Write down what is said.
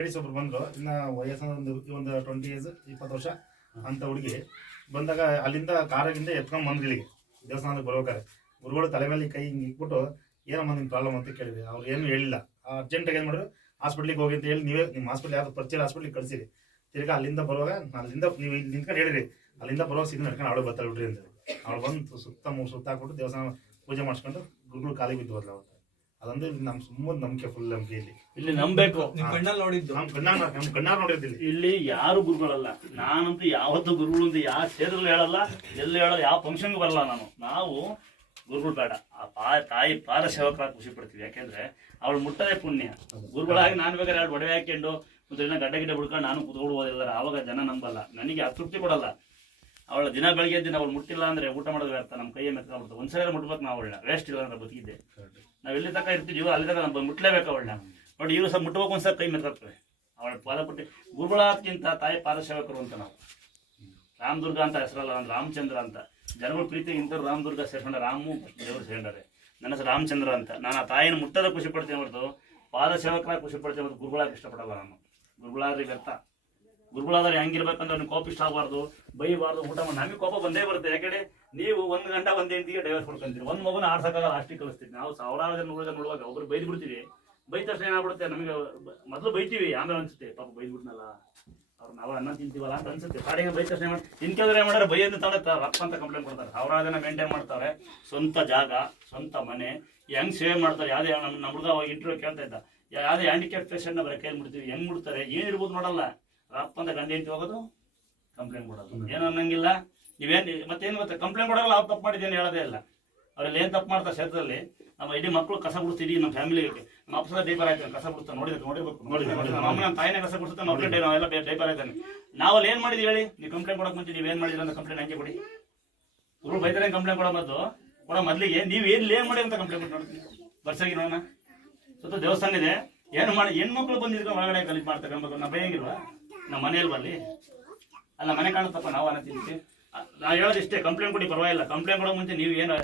Ladies ಒಬ್ರು ಬಂದ್ರು. ಇನ್ನ ವಯಸ್ಸಿನ ಒಂದು ಒಂದು ಟ್ವೆಂಟಿ ಏಜ್ ಇಪ್ಪತ್ತು ವರ್ಷ ಅಂತ ಹುಡುಗಿ ಬಂದಾಗ ಅಲ್ಲಿಂದ ಕಾರಾಗಿಂದ ಎತ್ಕೊಂಡ್ ಬಂದ್ರಿ ಇಲ್ಲಿಗೆ. ದೇವಸ್ಥಾನಕ್ಕೆ ಬರ್ಬೇಕಾರೆ ಗುರುಗಳು ತಲೆ ಮೇಲೆ ಕೈ ಹಿಂಗೆ ಇಟ್ಬಿಟ್ಟು, ಏನಮ್ಮ ನಿಮ್ ಪ್ರಾಬ್ಲಮ್ ಅಂತ ಕೇಳಿದ್ವಿ. ಅವ್ರು ಏನು ಹೇಳಿಲ್ಲ. ಅರ್ಜೆಂಟಾಗಿ ಏನ್ ಮಾಡಿದ್ರು? ಹಾಸ್ಪಿಟ್ಲಿಗೆ ಹೋಗಿ ಅಂತ ಹೇಳಿ ನೀವೇ ನಿಮ್ಮ ಹಾಸ್ಪಿಟ್ಲ್ ಯಾವ್ದು ಪರಿಚಯ ಹಾಸ್ಪಿಟ್ಲಿಗೆ ಕಳಿಸಿರಿ. ತಿರ್ಗಾ ಅಲ್ಲಿಂದ ಬರುವಾಗ ಅಲ್ಲಿಂದ ನೀವು ಇಲ್ಲಿ ನಿಂತ್ಕೊಂಡು ಹೇಳಿರಿ. ಅಲ್ಲಿಂದ ಬರುವಾಗ ಸಿಗ್ನ ನಡ್ಕೊಂಡು ಅವಳು ಬರ್ತಾಳೆ ಬಿಡ್ರಿ ಅಂತ ಅವಳು ಬಂದು ಸುತ್ತ ಮೂರು ಸುತ್ತ ಹಾಕ್ಬಿಟ್ಟು ದೇವಸ್ಥಾನ ಪೂಜೆ ಮಾಡಿಸ್ಕೊಂಡು ಗುರುಗಳು ಕಾಲಿಗೆ ಬಿದ್ದು ಹೋದ್ಲು ಅವತ್ತು. ಅದಂದ್ರೆ ನಮ್ ಸುಮ್ಮನೆ ನಂಬಿಕೆ ಫುಲ್ ನಂಬಿಕೆ ಇಲ್ಲಿ ಇಲ್ಲಿ ನಂಬೇಕು ನಿಮ್ ಕಣ್ಣಲ್ಲಿ ನೋಡಿದ್ದು. ನಮ್ ಕಣ್ಣಾಗ ನಮ್ ಕಣ್ಣಾಗ ನೋಡಿರ್ತಿಲ್ಲ ಇಲ್ಲಿ ಯಾರು ಗುರುಗಳಲ್ಲ. ನಾನಂತೂ ಯಾವತ್ತು ಗುರುಗಳು ಅಂತ ಯಾವ ಕ್ಷೇತ್ರದಲ್ಲಿ ಹೇಳಲ್ಲ. ಎಲ್ಲಿ ಹೇಳಲ್ಲ ಯಾವ ಫಂಕ್ಷನ್ಗೂ ಬರಲ್ಲ ನಾನು. ನಾವು ಗುರುಗಳು ಬೇಡ. ಆ ಪಾ ತಾಯಿ ಪಾದ ಸೇವಕರಾಗಿ ಖುಷಿ ಪಡ್ತೀವಿ. ಯಾಕೆಂದ್ರೆ ಅವಳು ಮುಟ್ಟದೇ ಪುಣ್ಯ. ಗುರುಗಳಾಗಿ ನಾನು ಬೇಕಾದ್ರೆ ಎರಡು ಒಡವೆ ಹಾಕೊಂಡು ಮತ್ತೆ ಗಡ್ಡ ಗಿಡ ಬಿಡ್ಕೊಂಡು ನಾನು ಕುತ್ಕೊಳ್ಬೋದಿಲ್ಲ ಆವಾಗ ಜನ ನಂಬಲ್ಲ. ನನಗೆ ಅತೃಪ್ತಿ ಕೊಡಲ್ಲ. ಅವಳ ದಿನ ಬೆಳಗ್ಗೆ ದಿನ ಅವಳು ಮುಟ್ಟಿಲ್ಲ ಅಂದ್ರೆ ಊಟ ಮಾಡೋದು ವ್ಯರ್ಥ, ನಮ್ಮ ಕೈಯೇ ಮೆತ್ಕೊಂಡ್ಬಿಡ್ತು ಒಂದ್ಸಲ ಮುಟ್ಬೇಕು ನಾವು ಅವಳನ್ನ. ವೇಸ್ಟ್ ಇಲ್ಲ ಅಂದ್ರೆ ಬದುಕಿದ್ದೆ. ನಾವ್ ಎಲ್ಲಿ ತನಕ ಇರ್ತಿದೀವೋ ಅಲ್ಲಿ ತನಕ ನಾವು ಮುಟ್ಲೇಬೇಕು ಅವಳನ್ನ. ನೋಡಿ, ಇವ್ರು ಸಹ ಮುಟ್ಬೇಕು ಒಂದ್ಸಲ ಕೈ ಮೆತ್ಕೊಳ್ತವೆ. ಅವಳ ಪಾದಪಟ್ಟಿ ಗುರುಗಳಕ್ಕಿಂತ ತಾಯಿ ಪಾದ ಸೇವಕರು ಅಂತ ನಾವು. ರಾಮದುರ್ಗ ಅಂತ ಹೆಸರಲ್ಲ, ನಾನು ರಾಮಚಂದ್ರ ಅಂತ. ಜನಗಳು ಪ್ರೀತಿ ಇಂಥವ್ರು ರಾಮದುರ್ಗ ಸೇರ್ಕೊಂಡ ರಾಮು ದೇವರು ಸೇರ್ಕೊಂಡಾರೆ ನನ್ನ ಹೆಸರು ರಾಮಚಂದ್ರ ಅಂತ. ನಾನು ಆ ತಾಯಿನ ಮುಟ್ಟದ ಖುಷಿ ಪಡ್ತೀನಿ ಹೊರತು ಪಾದ ಸೇವಕರಾಗಿ ಖುಷಿ ಪಡ್ತೀನಿ ಹೊರತು ಗುರುಗಳಾಗಿ ಇಷ್ಟಪಡಲ್ಲ ನಾನು. ಗುರುಗಳಾದ್ರಿ ವ್ಯರ್ಥ. ಗುರುಗಳಾದ್ರೆ ಹೆಂಗಿರ್ಬೇಕಂದ್ರೆ ಕೋಪ ಇಷ್ಟ ಆಗಬಾರ್ದು, ಬೈಬಾರ್ದು, ಊಟ ಮಾಡಿ. ನಮಗೆ ಕೋಪ ಬಂದೇ ಬರುತ್ತೆ. ಯಾಕಂದ್ರೆ ನೀವು ಒಂದು ಗಂಟೆ ಒಂದ್ ಹೆಂಡತಿಗೆ ಡೈವರ್ಸ್ ಕೊಡ್ಕೊಂತೀರಿ ಒಂದು ಮಗುನ ಆಡ್ಸಕ್ಕಾಗಲ್ಲ ಅಷ್ಟೇ ಕಳಿಸ್ತೀವಿ ನಾವು ಸಾವಿರಾರು ಜನ ನೋಡಿದ್ರೆ ನೋಡುವಾಗ ಒಬ್ರು ಬೈದು ಬಿಡ್ತೀವಿ. ಬೈದ ತಕ್ಷಣ ಏನಾಗ್ಬಿಡುತ್ತೆ? ನಮಗೆ ಮೊದಲು ಬೈತೀವಿ. ಆಮೇಲೆ ಅನ್ಸುತ್ತೆ, ಪಾಪ ಬೈದು ಬಿಟ್ನಲ್ಲ ಅವ್ರು ನಾವು ಅನ್ನ ತಿಂತೀವಲ್ಲ ಅಂತ ಅನ್ಸುತ್ತೆ. ಕಾಡಿಗೆ ಬೈದ ತಕ್ಷಣ ಇನ್ ಏನು ಮಾಡ್ತಾರೆ? ಬೈಯಂತ ತಾಳೆ ರಪ್ಪ ಅಂತ ಕಂಪ್ಲೇಂಟ್ ಕೊಡ್ತಾರೆ. ಸಾವಿರಾರು ಜನ ಮೇಂಟೈನ್ ಮಾಡ್ತಾರೆ. ಸ್ವಂತ ಜಾಗ, ಸ್ವಂತ ಮನೆ. ಹೆಂಗ್ ಸೇವ್ ಮಾಡ್ತಾರೆ? ಯಾವ್ದೇ ನಮ್ಮ ಹುಡುಗ ಇಂಟರ್ವ್ಯೂ ಕೇಳ್ತಾ ಇದ್ದ. ಯಾವುದೇ ಹ್ಯಾಂಡಿಕ್ಯಾಪ್ ಪೇಷಂಟ್ ಬರ ಕೈಲಿ ಮುಡ್ತೀವಿ ಹೆಂಗ್ ಮುಡ್ತಾರೆ ಏನ್ ಇರ್ಬೋದು ನೋಡಲ್ಲ. ಅಂತ ಗಂಡ ಹೆಂಡತಿ ಹೋಗೋದು ಕಂಪ್ಲೇಂಟ್ ಕೊಡೋದು. ಏನು ಅನ್ನಂಗಿಲ್ಲ. ನೀವೇನ್ ಮತ್ತೇನು ಗೊತ್ತಾ? ಕಂಪ್ಲೇಂಟ್ ಕೊಡೋಲ್ಲ ಅವ್ರು ತಪ್ಪು ಮಾಡಿದ್ದೇನು ಹೇಳೋದೇ ಇಲ್ಲ. ಅವ್ರಲ್ಲಿ ಏನ್ ತಪ್ಪು ಮಾಡ್ತಾರೆ ಕ್ಷೇತ್ರದಲ್ಲಿ ನಮ್ಮ ಇಡೀ ಮಕ್ಕಳು ಕಸ ಬಿಡ್ತೀವಿ ನಮ್ಮ ಫ್ಯಾಮಿಲಿ ನಮ್ಮ ಅಪ್ಸರ ಡೈಪರ್ ಆಯ್ತಾನೆ ಕಸ ಬಿಡ್ತಾನೆ ನೋಡಿದ್ರೆ ನೋಡಿರ್ಬೇಕು. ನೋಡಿದ್ವಿ, ನಮ್ಮ ನಮ್ಮ ಅಮ್ಮನ ತಾಯಿನೇ ಕಸ ಬಿಡ್ತಾನೆ ನಾವು ಒಬ್ಬರೇ ನಾವೆಲ್ಲ ಡೈಪರ್ ಆಯ್ತಾನೆ ನಾವಲ್ಲಿ ಏನ್ ಮಾಡಿದ್ವಿ ಹೇಳಿ? ನೀವು ಕಂಪ್ಲೇಂಟ್ ಕೊಡಕ್ ಮುಂಚೆ ನೀವು ಏನ್ ಮಾಡಿದ್ರಿ ಅಂತ ಕಂಪ್ಲೇಂಟ್ ಹಂಗೆ ಕೊಡಿ. ಇವ್ರು ಬೈತಾರೆ ಕಂಪ್ಲೇಂಟ್ ಕೊಡೋ ಮೊದಲು? ಕೊಡೋ ಮೊದಲಿಗೆ ನೀವು ಏನ್ ಏನು ಮಾಡಿ ಅಂತ ಕಂಪ್ಲೇಂಟ್ ನೋಡ್ತೀನಿ. ಬರ್ಸಾಗಿ ನೋಡೋಣ. ಸುತ್ತ ದೇವಸ್ಥಾನ ಇದೆ. ಏನು ಮಾಡಿ ಹೆಣ್ಮಕ್ಳು ಬಂದಿದ್ರು ಒಳಗಡೆ ಕಲಿತ್ ಮಾಡ್ತಾರೆ ನಮ್ಮ ಭಯ ಬೈಯಂಗಿಲ್ವಾ ನಮ್ಮ ಮನೆಯಲ್ಲಿ ಬರ್ಲಿ ಅಲ್ಲ, ಮನೆ ಕಾಣುತ್ತಪ್ಪ, ನಾವು ಅನ್ನ ತಿಂತೀವಿ ನಾ ಹೇಳೋದು ಇಷ್ಟೇ ಕಂಪ್ಲೇಂಟ್ ಕೊಡಿ, ಪರವಾಗಿಲ್ಲ. ಕಂಪ್ಲೇಂಟ್ ಕೊಡೋ ಮುಂಚೆ ನೀವು ಏನು